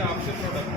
आपसे product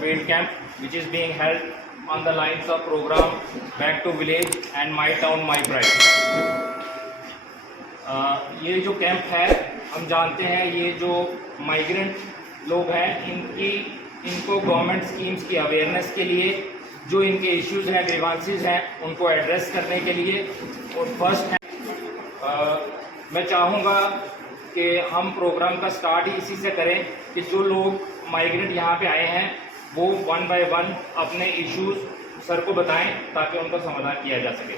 field camp which is being held on the lines of program Back to Village and My Town My Pride. ये जो camp है, हम जानते हैं ये जो माइग्रेंट लोग हैं इनको गवर्नमेंट स्कीम्स की अवेयरनेस के लिए जो इनके इश्यूज हैं, ग्रीवांसेस हैं, उनको एड्रेस करने के लिए। और फर्स्ट मैं चाहूँगा कि हम प्रोग्राम का स्टार्ट ही इसी से करें कि जो लोग माइग्रेंट यहाँ पे आए हैं वो 1 बाय 1 अपने इश्यूज सर को बताएं ताकि उनका समाधान किया जा सके।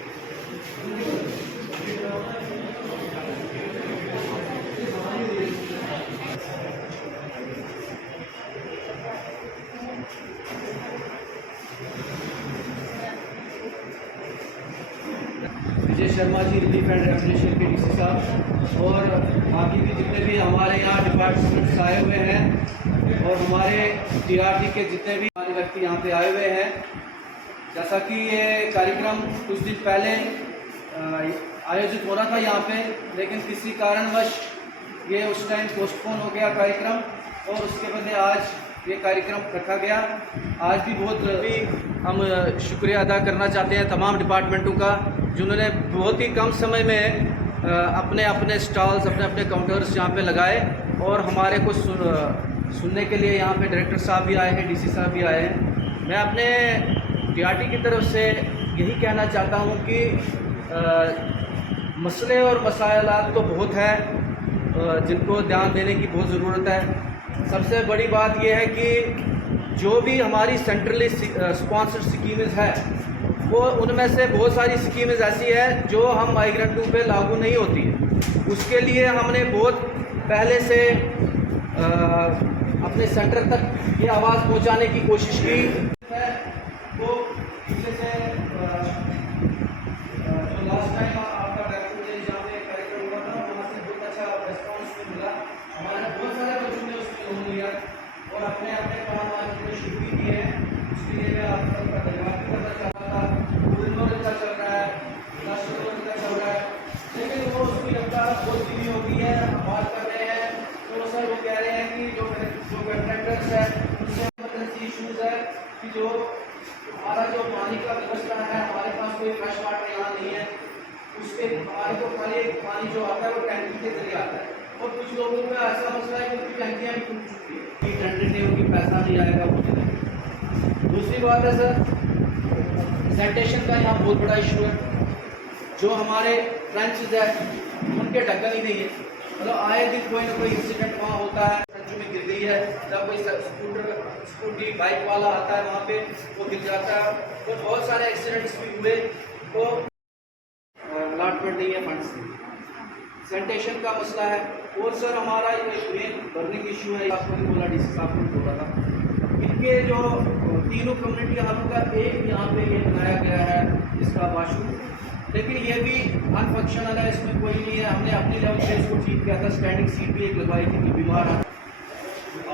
Vijay Sharma ji, relief and revolution के डीसी साहब, और बाकी भी जितने भी हमारे यहाँ डिपार्टमेंट्स आए हुए हैं और हमारे टीआरटी के जितने भी हमारे व्यक्ति यहाँ पे आए हुए हैं। जैसा कि ये कार्यक्रम कुछ दिन पहले आयोजित हो रहा था यहाँ पे, लेकिन किसी कारणवश ये उस टाइम पोस्टपोन हो गया कार्यक्रम और उसके बदले आज ये कार्यक्रम रखा गया। आज भी हम शुक्रिया अदा करना चाहते हैं तमाम डिपार्टमेंटों का जिन्होंने बहुत ही कम समय में अपने अपने स्टॉल्स, अपने अपने काउंटर्स यहाँ पे लगाए और हमारे को सुनने के लिए यहाँ पे डायरेक्टर साहब भी आए हैं, डीसी साहब भी आए हैं। मैं अपने टीआरटी की तरफ से यही कहना चाहता हूँ कि मसले और मसाइलात तो बहुत है जिनको ध्यान देने की बहुत ज़रूरत है। सबसे बड़ी बात यह है कि जो भी हमारी सेंट्रली स्पॉन्सर्ड स्कीम्स है वो उनमें से बहुत सारी स्कीम्स ऐसी है जो हम माइग्रेंटों पे लागू नहीं होती है। उसके लिए हमने बहुत पहले से अपने सेंटर तक ये आवाज़ पहुंचाने की कोशिश की। वो पीछे से जो लास्ट टाइम आपका जहाँ पे कार्यक्रम हुआ था वहाँ से बहुत अच्छा रिस्पॉन्स मिला। हमारे बहुत सारे बच्चों ने उसमें लोन लिया और अपने अपने काम आज शुरू भी किए हैं। उसके लिए मैं आप सबका धन्यवाद भी करना चाहता था। अच्छा चल रहा है, अच्छा चल रहा है, लेकिन वो उसकी रफ्तार बहुत धीमी हो गई है। हम बात कर रहे हैं तो सर वो कह रहे हैं कि जो कंट्रैक्टर्स है उससे इमरजेंसी इशूज़ है कि जो हमारा जो पानी का व्यवस्था है, हमारे पास कोई फ्रेश वाटर यहाँ नहीं है, उसके हमारे को खाली पानी जो आता है वो टैंकी के जरिए आता है। और कुछ लोगों का ऐसा मसला है कि उनकी टैंकियाँ भी टूट चुकी है, टेंडर नहीं, उनकी पैसा नहीं आएगा। दूसरी बात है सर, सैनिटेशन का यहाँ बहुत बड़ा इशू है। जो हमारे ट्रेंचेस है उनके ढक्कन ही नहीं है, मतलब आए दिन कोई ना कोई इंसिडेंट वहाँ होता है, ट्रेंचों में गिर गई है, जब कोई स्कूटी बाइक वाला आता है वहाँ पे वो गिर जाता है। तो बहुत सारे एक्सीडेंट्स भी हुए। तो अलॉटमेंट नहीं है फंड्स की, सैनिटेशन का मसला है। और सर हमारा ये मेन बर्निंग इशू है, आपको भी बोला, डीसी साहब को बोला था, इनके जो तीनों कम्युनिटी हॉलों का एक यहाँ पे ये बनाया गया है इसका वाशरूम, लेकिन ये भी अनफंक्शनल है, इसमें कोई नहीं है। हमने अपनी लेवल से इसको ठीक किया था, स्टैंडिंग सीट भी एक लगवाई थी कि बीमार है।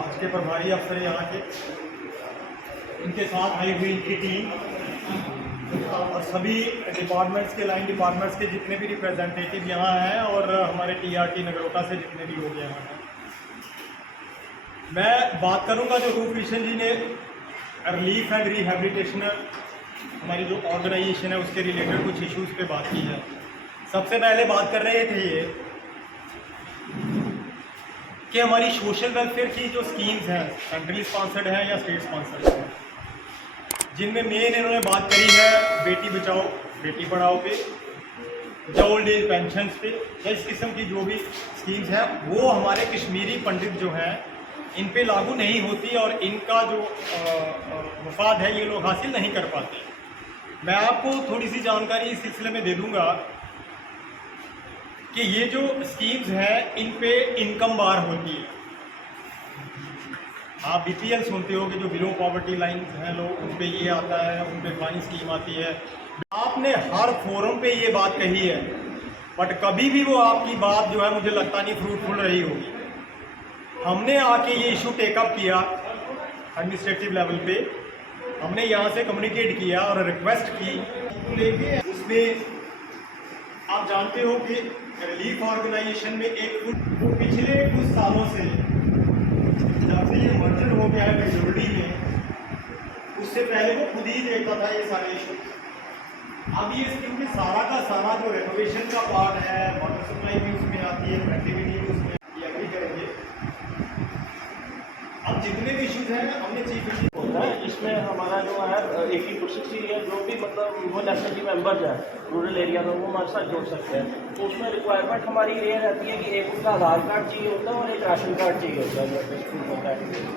आज के प्रभारी अफसर यहाँ के, इनके साथ आई हुई इनकी टीम और सभी डिपार्टमेंट्स के, लाइन डिपार्टमेंट्स के जितने भी रिप्रेजेंटेटिव यहाँ हैं और हमारे टीआरटी नगरोटा से जितने भी लोग यहाँ हैं, मैं बात करूंगा जो रूफ मिशन जी ने रिलीफ एंड रिहेबिलिटेशन हमारी जो ऑर्गेनाइजेशन है उसके रिलेटेड कुछ इश्यूज़ पे बात की है। सबसे पहले बात कर रहे थे ये कि हमारी सोशल वेलफेयर की जो स्कीम्स हैं सेंट्रली स्पॉन्सर्ड हैं या स्टेट स्पॉन्सर्ड हैं, जिनमें मेन इन्होंने बात करी है बेटी बचाओ बेटी पढ़ाओ पे, या ओल्ड एज पेंशन्स पे, या इस किस्म की जो भी स्कीम्स हैं वो हमारे कश्मीरी पंडित जो हैं इन पे लागू नहीं होती और इनका जो मफाद है ये लोग हासिल नहीं कर पाते। मैं आपको थोड़ी सी जानकारी इस सिलसिले में दे दूंगा कि ये जो स्कीम्स हैं इन पे इनकम बार होती है। आप BPL सुनते हो कि जो बिलो पॉवर्टी लाइन हैं लोग, उन पे ये आता है, उन पे फलानी स्कीम आती है। आपने हर फोरम पे ये बात कही है, बट कभी भी वो आपकी बात जो है मुझे लगता नहीं फ्रूटफुल रही होगी। हमने आके ये इशू टेकअप किया एडमिनिस्ट्रेटिव लेवल पे, हमने यहाँ से कम्युनिकेट किया और रिक्वेस्ट की लेके उसमें आप जानते हो कि रिलीफ ऑर्गेनाइजेशन में एक वो पिछले कुछ सालों से जब से ये मर्जर हो गया है मेजोरिटी में, उससे पहले वो खुद ही देखता था ये सारे इशू। अब ये स्कीम में सारा का सारा जो रेनोवेशन का पार्ट है, वाटर सप्लाई भी उसमें आती है, कनेक्टिविटी भी उसमें, ये एग्री करेंगे। अब जितने भी इशूज़ हैं हमने चीफ होता है, इसमें हमारा जो है 80% ये जो भी मतलब वो एसएचजी मेंबर्स हैं रूरल एरिया में वो हमारे साथ जुड़ सकते हैं। तो उसमें रिक्वायरमेंट हमारी ये रहती है कि एक उनका आधार कार्ड चाहिए होता है और एक राशन कार्ड चाहिए होता है जो स्कूल होता है।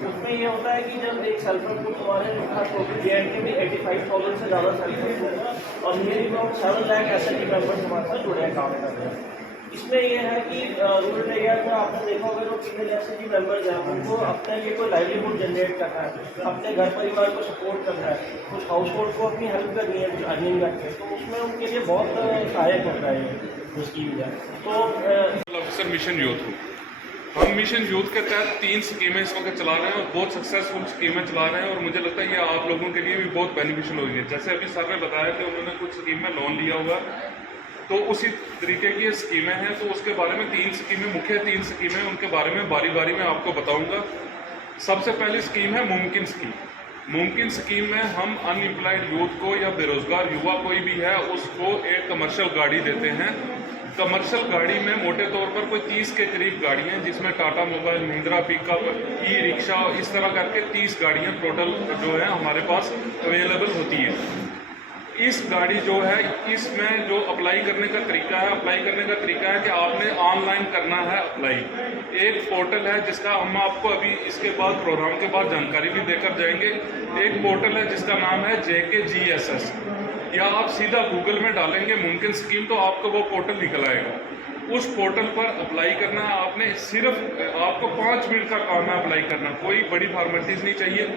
उसमें ये होता है कि जब एक सेल्फ हेल्प ग्रुप हमारे टोटल JNK में 85,000 से ज़्यादा सेल्फ हेल्प ग्रुप है और nearly about 7 lakh SHG members हमारे साथ जुड़े हैं, काम कर रहे हैं। इसमें यह है कि रूरल एरिया में आपने देखा होगा जो फीमेल एसएचजी मेंबर्स हैं उनको अपने लिए कोई लाइवलीहुड जनरेट करना है, अपने घर परिवार को सपोर्ट करना है, कुछ हाउस होल्ड को अपनी हेल्प करनी है, कुछ अर्निंग करके, तो उसमें उनके लिए बहुत सहायक होता है ये जो स्कीम है। तो ऑफिसर मिशन यूथ हूँ। हम मिशन यूथ के तहत 3 स्कीमें इस वक्त चला रहे हैं और बहुत सक्सेसफुल स्कीमें चला रहे हैं और मुझे लगता है ये आप लोगों के लिए भी बहुत बेनिफिशियल होगी। जैसे अभी सर ने बताया कि उन्होंने कुछ स्कीम में लोन लिया हुआ, तो उसी तरीके की स्कीमें हैं। तो उसके बारे में 3 स्कीमें, मुख्य 3 स्कीमें, उनके बारे में बारी बारी में आपको बताऊंगा। सबसे पहली स्कीम है मुमकिन स्कीम। मुमकिन स्कीम में हम अनएम्प्लॉयड यूथ को या बेरोजगार युवा कोई भी है उसको एक कमर्शियल गाड़ी देते हैं। कमर्शियल गाड़ी में मोटे तौर पर कोई 30 के करीब गाड़ियाँ, जिसमें Tata mobile, Mahindra pickup, e rickshaw, इस तरह करके 30 गाड़ियाँ टोटल जो है हमारे पास अवेलेबल होती है। इस गाड़ी जो है इसमें जो अप्लाई करने का तरीका है, कि आपने ऑनलाइन करना है अप्लाई। एक पोर्टल है जिसका हम आपको अभी इसके बाद प्रोग्राम के बाद जानकारी भी देकर जाएंगे। एक पोर्टल है जिसका नाम है JKGSS, या आप सीधा गूगल में डालेंगे मुमकिन स्कीम तो आपको वो पोर्टल निकल आएगा। उस पोर्टल पर अप्लाई करना है आपने, सिर्फ आपको 5 मिनट का काम है अप्लाई करना, कोई बड़ी फॉर्मेलिटीज़ नहीं चाहिए।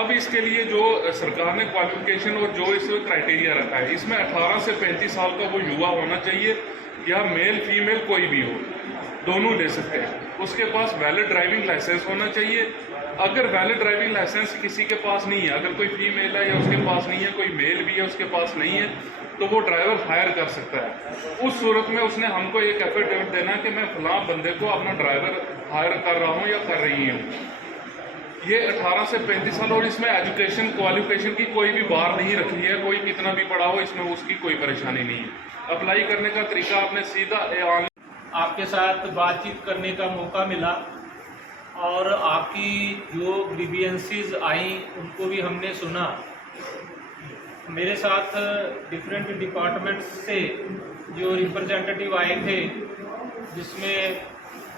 अब इसके लिए जो सरकार ने क्वालिफिकेशन और जो इस क्राइटेरिया रखा है, इसमें 18 से 35 साल का वो युवा होना चाहिए, या मेल फीमेल कोई भी हो, दोनों ले सकते हैं। उसके पास वैलिड ड्राइविंग लाइसेंस होना चाहिए। अगर वैलिड ड्राइविंग लाइसेंस किसी के पास नहीं है, अगर कोई फीमेल है या उसके पास नहीं है, कोई मेल भी है उसके पास नहीं है, तो वो ड्राइवर हायर कर सकता है। उस सूरत में उसने हमको एक एफिडेविट देना कि मैं फलां बंदे को अपना ड्राइवर हायर कर रहा हूँ या कर रही हूँ। ये 18 से 35 साल, और इसमें एजुकेशन क्वालिफिकेशन की कोई भी बार नहीं रखी है, कोई कितना भी पढ़ा हो, इसमें उसकी कोई परेशानी नहीं है। अप्लाई करने का तरीका आपने सीधा आपके साथ बातचीत करने का मौका मिला और आपकी जो ग्रीवियंसेस आई उनको भी हमने सुना। मेरे साथ डिफरेंट डिपार्टमेंट्स से जो रिप्रेजेंटेटिव आए थे, जिसमें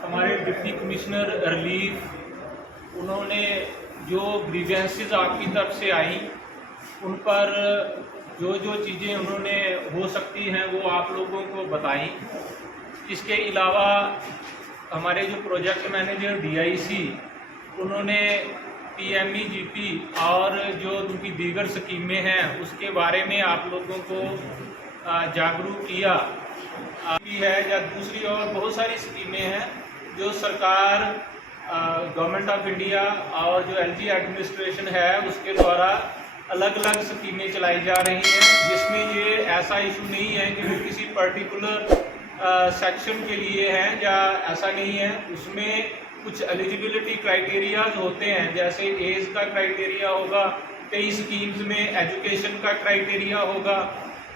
हमारे डिप्टी कमिश्नर रिलीफ, उन्होंने जो ग्रीवेंसेस आपकी तरफ से आई उन पर जो जो चीज़ें उन्होंने हो सकती हैं वो आप लोगों को बताई। इसके अलावा हमारे जो प्रोजेक्ट मैनेजर DIC, उन्होंने PMEGP और जो उनकी दीगर स्कीमें हैं उसके बारे में आप लोगों को जागरूक किया है। या दूसरी और बहुत सारी स्कीमें हैं जो सरकार, गवर्नमेंट ऑफ इंडिया और जो LG एडमिनिस्ट्रेशन है उसके द्वारा अलग अलग स्कीमें चलाई जा रही हैं, जिसमें ये ऐसा इशू नहीं है कि वो किसी पर्टिकुलर सेक्शन के लिए हैं या ऐसा नहीं है। उसमें कुछ एलिजिबिलिटी क्राइटेरियाज होते हैं, जैसे एज का क्राइटेरिया होगा, कई स्कीम्स में एजुकेशन का क्राइटेरिया होगा,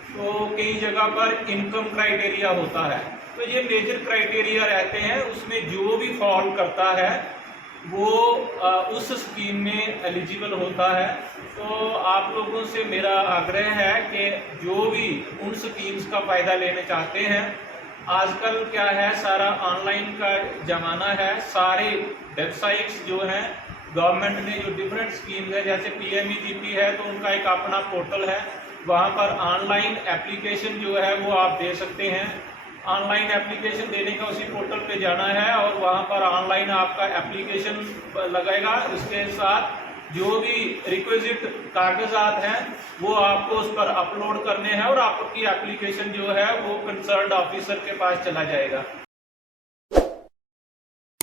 तो कई जगह पर इनकम क्राइटेरिया होता है। तो ये मेजर क्राइटेरिया रहते हैं, उसमें जो भी फॉल करता है वो उस स्कीम में एलिजिबल होता है। तो आप लोगों से मेरा आग्रह है कि जो भी उन स्कीम्स का फ़ायदा लेने चाहते हैं, आजकल क्या है, सारा ऑनलाइन का ज़माना है, सारे वेबसाइट्स जो हैं गवर्नमेंट ने जो डिफरेंट स्कीम्स है, जैसे PMEGP है तो उनका एक अपना पोर्टल है, वहाँ पर ऑनलाइन एप्लीकेशन जो है वो आप दे सकते हैं। ऑनलाइन एप्लीकेशन देने का उसी पोर्टल पे जाना है और वहाँ पर ऑनलाइन आपका एप्लीकेशन लगेगा। इसके साथ जो भी रिक्विजिट कागजात हैं वो आपको उस पर अपलोड करने हैं और आपकी एप्लीकेशन जो है वो कंसर्न्ड ऑफिसर के पास चला जाएगा।